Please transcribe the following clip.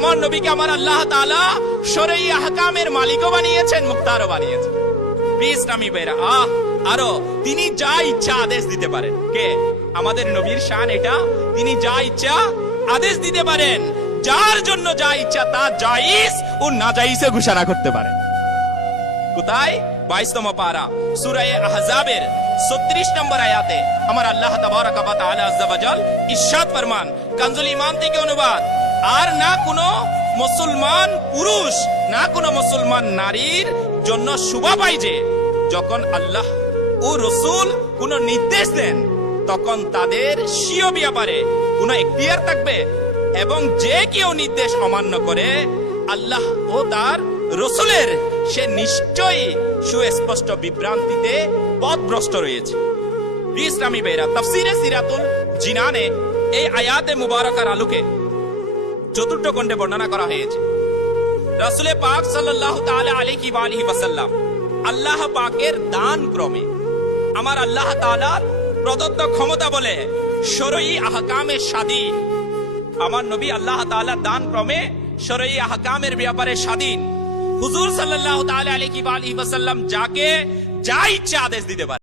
আমার নবীকে আমার আল্লাহ তাআলা শরঈ আহকামের মালিকও বানিয়েছেন, মুখতারও বানিয়েছেন। ইসলামী বেরা আরো তিনি যা ইচ্ছা আদেশ দিতে পারেন। কে? আমাদের নবীর শান এটা, তিনি যা ইচ্ছা আদেশ দিতে পারেন, যার জন্য যা ইচ্ছা তা জায়েজ ও নাজায়েজে ঘোষণা করতে পারেন। কোথায়? 22তম পারা সূরা আহজাবের 36 নম্বর আয়াতে আমার আল্লাহ তাবারক ওয়া তাআলা আযজা ওয়াজাল ইরশাদ ফরমান, কানজুল ঈমান থেকে অনুবাদ, আর না কোনো মুসলমান পুরুষ না কোনো মুসলমান নারীর জন্য শোভা পায় যে যখন আল্লাহ ও রাসূল কোনো নির্দেশ দেন তখন তাদের স্বীয় ব্যাপারে কোনো এখতিয়ার থাকবে, এবং যে কেউ নির্দেশ অমান্য করে আল্লাহ ও তার রাসূলের সে নিশ্চয়ই সুস্পষ্ট বিভ্রান্তিতে পথভ্রষ্ট রয়েছে। ইসলামী বেরা তাফসীরে সিরাতুল জিনানে এই আয়াতে মুবারকার আলোকে চতুর্থ খণ্ডে বর্ণনা করা হয়েছে, রাসূল পাক সাল্লাল্লাহু তাআলা আলাইহি ওয়া আলিহি ওয়াসাল্লাম আল্লাহ পাকের দান ক্রমে আমার আল্লাহ তাআলার প্রদত্ত ক্ষমতা বলে শরঈ আহকামের স্বাধীন। আমার নবী আল্লাহ তাআলার দান ক্রমে শরঈ আহকামের ব্যাপারে স্বাধীন। হুজুর সাল্লাল্লাহু তাআলা আলাইহি ওয়া আলিহি ওয়াসাল্লাম যাকে যা ইচ্ছা আদেশ দিতে পারে।